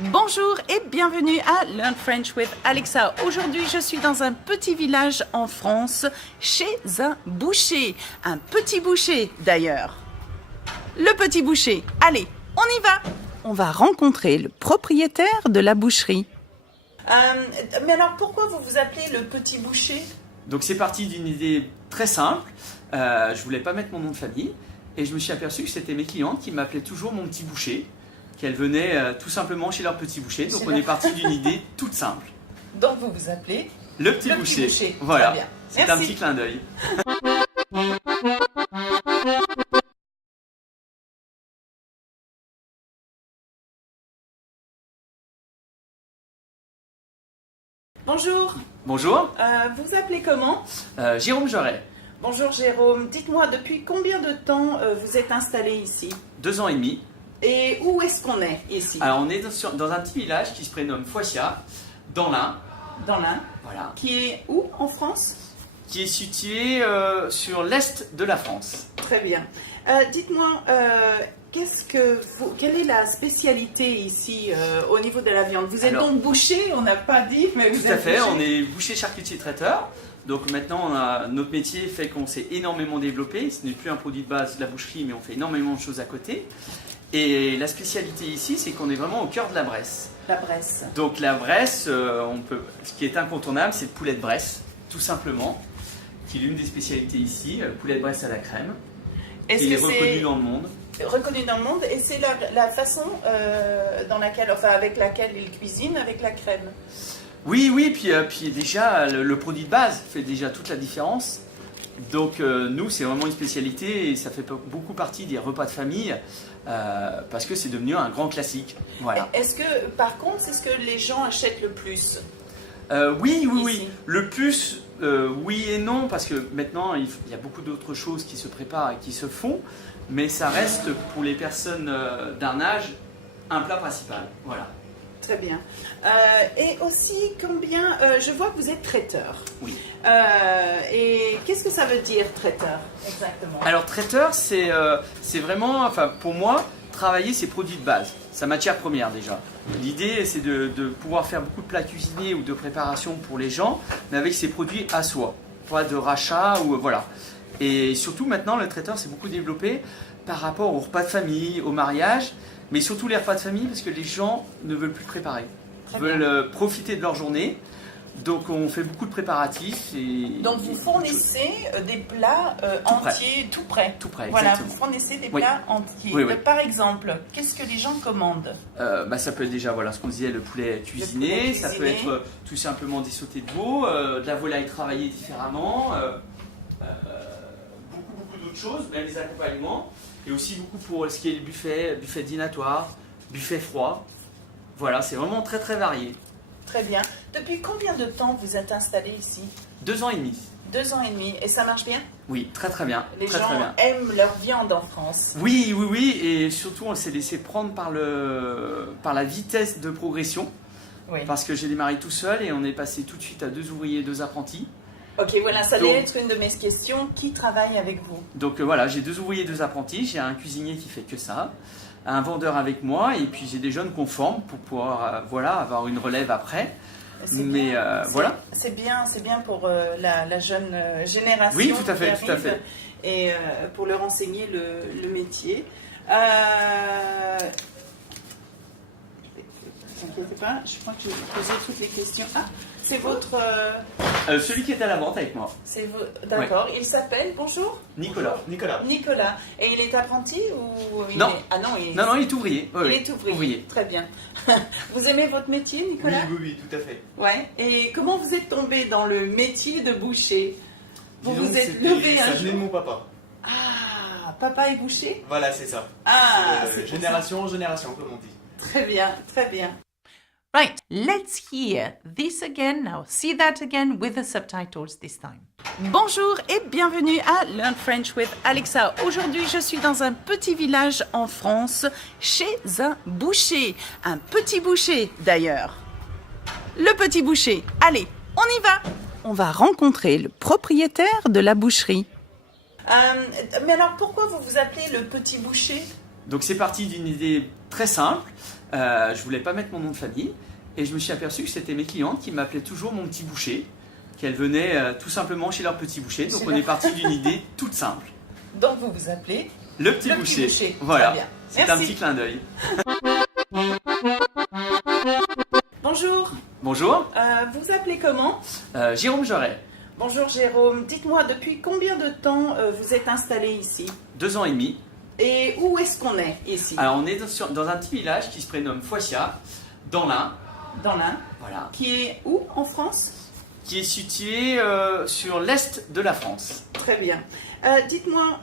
Bonjour et bienvenue à Learn French with Alexa. Aujourd'hui, je suis dans un petit village en France, chez un boucher. Un petit boucher d'ailleurs. Le petit boucher. Allez, on y va. On va rencontrer le propriétaire de la boucherie. Mais alors, pourquoi vous vous appelez le petit boucher? Donc c'est parti d'une idée très simple. Je voulais pas mettre mon nom de famille et je me suis aperçu que c'était mes clientes qui m'appelaient toujours mon petit boucher, qu'elles venaient tout simplement chez leur petit boucher. Donc on est parti d'une idée toute simple. Donc vous vous appelez le petit boucher. Voilà, c'est un petit clin d'œil. Bonjour. Bonjour, Vous vous appelez comment? Jérôme Joret, Bonjour Jérôme. Dites-moi, depuis combien de temps vous êtes installé ici? 2 ans et demi. Et où est-ce qu'on est ici? Alors on est dans un petit village qui se prénomme Foissiat, dans l'Ain, Dans l'Ain. voilà, Qui est où en France? qui est situé sur l'est de la France. Très bien. Dites-moi, quelle est la spécialité ici au niveau de la viande? Vous êtes donc boucher, on n'a pas dit, mais vous Tout à êtes fait, boucher. on est boucher, charcutier, traiteur. Donc maintenant, notre métier fait qu'on s'est énormément développé. Ce n'est plus un produit de base de la boucherie, mais on fait énormément de choses à côté. Et la spécialité ici, c'est qu'on est vraiment au cœur de la Bresse. La Bresse. Donc la Bresse, ce qui est incontournable, c'est le poulet de Bresse, tout simplement, qui est l'une des spécialités ici, poulet de Bresse à la crème, qui est reconnu dans le monde. Reconnu dans le monde, et c'est la façon avec laquelle il cuisine avec la crème. Oui, puis déjà, le produit de base fait déjà toute la différence. Donc nous, c'est vraiment une spécialité et ça fait beaucoup partie des repas de famille parce que c'est devenu un grand classique. Voilà. Est-ce que, par contre, c'est ce que les gens achètent le plus? Oui. Le plus, oui et non, parce que maintenant, il y a beaucoup d'autres choses qui se préparent et qui se font, mais ça reste pour les personnes d'un âge un plat principal. Voilà. Très bien. Et aussi, je vois que vous êtes traiteur. Oui. Et qu'est-ce que ça veut dire, traiteur, exactement? Alors, traiteur, c'est vraiment, enfin, pour moi, travailler ses produits de base, sa matière première déjà. L'idée, c'est de pouvoir faire beaucoup de plats cuisinés ou de préparation pour les gens, mais avec ses produits à soi, pas de rachat ou voilà. Et surtout, maintenant, le traiteur s'est beaucoup développé par rapport aux repas de famille, au mariage, mais surtout les repas de famille, parce que les gens ne veulent plus préparer. Ils veulent profiter de leur journée. Donc on fait beaucoup de préparatifs. Donc vous fournissez des plats entiers, tout prêts. Tout prêt, Voilà, exactement. vous fournissez des plats entiers. Oui. Par exemple, qu'est-ce que les gens commandent? Ça peut être déjà, voilà, ce qu'on disait, le poulet cuisiné. Ça peut être tout simplement des sautés de veau, de la volaille travaillée différemment, beaucoup d'autres choses, même les accompagnements. Et aussi beaucoup pour ce qui est le buffet dînatoire, buffet froid. Voilà, c'est vraiment très très varié. Très bien. Depuis combien de temps vous êtes installé ici? 2 ans et demi. 2 ans et demi. Et ça marche bien? Oui, très bien. Les très gens bien. aiment leur viande en France. Oui, et surtout on s'est laissé prendre par la vitesse de progression. Oui. Parce que j'ai démarré tout seul et on est passé tout de suite à 2 ouvriers, 2 apprentis. Ok, voilà, ça allait être une de mes questions. Qui travaille avec vous? Donc voilà, j'ai 2 ouvriers, 2 apprentis, j'ai un cuisinier qui fait que ça, un vendeur avec moi et puis j'ai des jeunes qu'on forme pour pouvoir avoir une relève après. Mais voilà. C'est bien pour la jeune génération. Oui, tout à fait. Et pour leur enseigner le métier. Ne vous inquiétez pas, je crois que je vais vous poser toutes les questions. Ah, c'est votre... celui qui est à la vente avec moi. D'accord, il s'appelle, bonjour? Nicolas. Nicolas. Et il est apprenti ou il Non. est... Ah non, Non, il est ouvrier. Il est ouvrier. Très bien. Vous aimez votre métier, Nicolas? Oui, tout à fait. Ouais. Et comment vous êtes tombé dans le métier de boucher? Vous Disons vous que êtes levé un ça venait de jour? mon papa. Ah, papa est boucher? Voilà, c'est ça. Ah, c'est pour génération en génération, comme on dit. Très bien, très bien. Right, let's hear this again. Now see that again with the subtitles this time. Bonjour et bienvenue à Learn French with Alexa. Aujourd'hui, je suis dans un petit village en France, chez un boucher. Un petit boucher d'ailleurs. Le petit boucher. Allez, on y va. On va rencontrer le propriétaire de la boucherie. Mais alors, pourquoi vous vous appelez le petit boucher? Donc c'est parti d'une idée très simple. Je voulais pas mettre mon nom de famille et je me suis aperçu que c'était mes clientes qui m'appelaient toujours mon petit boucher, qu'elles venaient tout simplement chez leur petit boucher. Donc on est parti d'une idée toute simple. Donc vous vous appelez Le petit boucher. Voilà, c'est un petit clin d'œil. Bonjour. Bonjour, Vous vous appelez comment? Jérôme Joret, Bonjour Jérôme. Dites-moi, depuis combien de temps vous êtes installé ici? 2 ans et demi. Et où est-ce qu'on est ici? Alors on est dans un petit village qui se prénomme Foissiat, dans l'Ain, Dans l'Ain. voilà, Qui est où en France? qui est situé sur l'est de la France. Très bien. Dites-moi,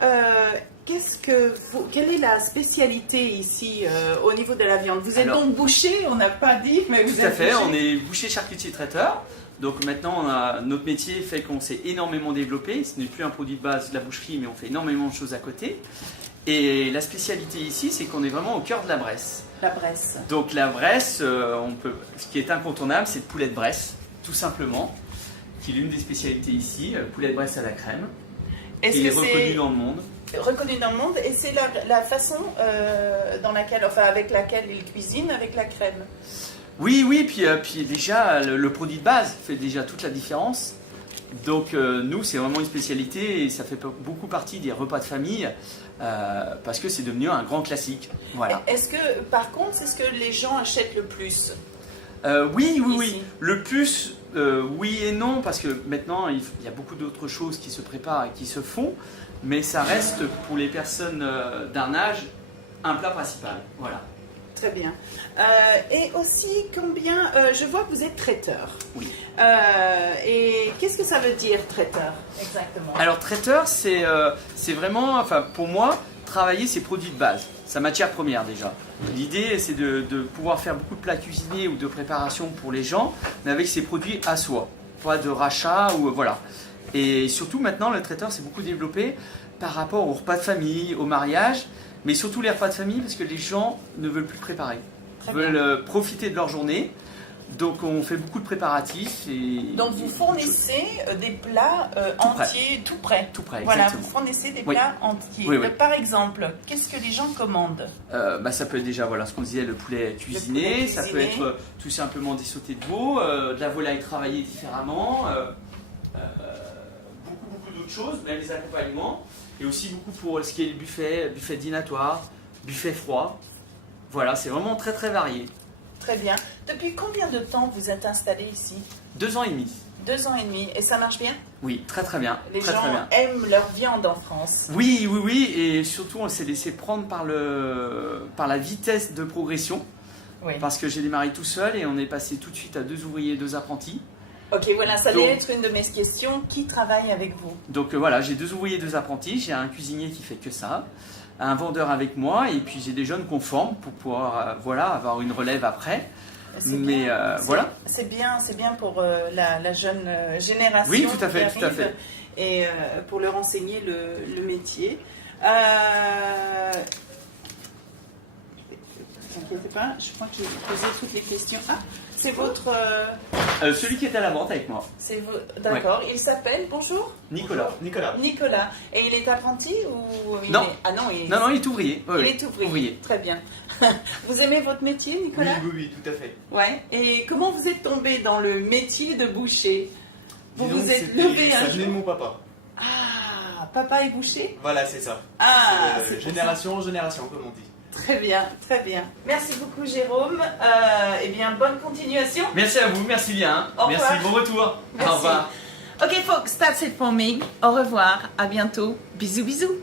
quelle est la spécialité ici au niveau de la viande? Vous êtes Alors, donc boucher, on n'a pas dit, mais vous Tout à êtes fait, boucher. on est boucher, charcutier, traiteur. Donc maintenant, notre métier fait qu'on s'est énormément développé. Ce n'est plus un produit de base de la boucherie, mais on fait énormément de choses à côté. Et la spécialité ici, c'est qu'on est vraiment au cœur de la Bresse. La Bresse. Donc la Bresse, ce qui est incontournable, c'est le poulet de Bresse, tout simplement, qui est l'une des spécialités ici, poulet de Bresse à la crème, qui est reconnu dans le monde. Reconnu dans le monde, et c'est la façon avec laquelle il cuisine avec la crème. Oui, puis déjà, le produit de base fait déjà toute la différence. Donc nous, c'est vraiment une spécialité et ça fait beaucoup partie des repas de famille parce que c'est devenu un grand classique. Voilà. Est-ce que, par contre, c'est ce que les gens achètent le plus? Oui. Ici. Le plus, oui et non, parce que maintenant, il y a beaucoup d'autres choses qui se préparent et qui se font, mais ça reste pour les personnes d'un âge un plat principal. Voilà. Très bien. Et aussi, je vois que vous êtes traiteur. Oui. Et qu'est-ce que ça veut dire, traiteur, exactement? Alors, traiteur, c'est vraiment, pour moi, travailler ses produits de base, sa matière première déjà. L'idée, c'est de pouvoir faire beaucoup de plats cuisinés ou de préparation pour les gens, mais avec ses produits à soi, pas de rachat ou voilà. Et surtout, maintenant, le traiteur s'est beaucoup développé par rapport aux repas de famille, au mariage, mais surtout les repas de famille parce que les gens ne veulent plus préparer. Ils veulent profiter de leur journée. Donc on fait beaucoup de préparatifs. Donc vous fournissez des plats entiers, tout prêts. Tout prêt, Voilà, exactement. vous fournissez des plats entiers. Oui. Par exemple, qu'est-ce que les gens commandent? Ça peut être déjà, ce qu'on disait, le poulet cuisiné. Ça peut être tout simplement des sautés de veau, de la volaille travaillée différemment, beaucoup d'autres choses, même les accompagnements. Et aussi beaucoup pour ce qui est le buffet dînatoire, buffet froid. Voilà, c'est vraiment très très varié. Très bien. Depuis combien de temps vous êtes installé ici? 2 ans et demi. 2 ans et demi. Et ça marche bien? Oui, très très bien. Les très, gens très bien. aiment leur viande en France. Oui, et surtout on s'est laissé prendre par la vitesse de progression. Oui. Parce que j'ai démarré tout seul et on est passé tout de suite à 2 ouvriers, 2 apprentis. Ok, voilà, ça allait être une de mes questions. Qui travaille avec vous? Donc voilà, j'ai 2 ouvriers, 2 apprentis, j'ai un cuisinier qui fait que ça, un vendeur avec moi et puis j'ai des jeunes qu'on forme pour pouvoir avoir une relève après. Mais voilà. C'est bien pour la jeune génération. Oui, tout à fait, qui tout à arrive fait. Et pour leur enseigner le métier. Ne vous inquiétez pas, je crois que j'ai posé toutes les questions. Ah, c'est votre... Celui qui est à la vente avec moi. C'est vous. D'accord, il s'appelle, bonjour? Nicolas. Nicolas. Et il est apprenti ou il Non. est... Ah non, Non, il est ouvrier. Il est ouvrier. Très bien. Vous aimez votre métier, Nicolas? Oui, tout à fait. Ouais. Et comment vous êtes tombé dans le métier de boucher? Vous Disons vous que êtes levé ça un venait de jour? mon papa. Ah, papa est boucher? Voilà, c'est ça. Ah, C'est c'est pour génération en génération, comme on dit. Très bien, très bien. Merci beaucoup, Jérôme. Eh bien, bonne continuation. Merci à vous, merci bien. Au revoir. Merci, bon retour. Merci. Au revoir. Ok, folks, that's it for me. Au revoir, à bientôt. Bisous, bisous.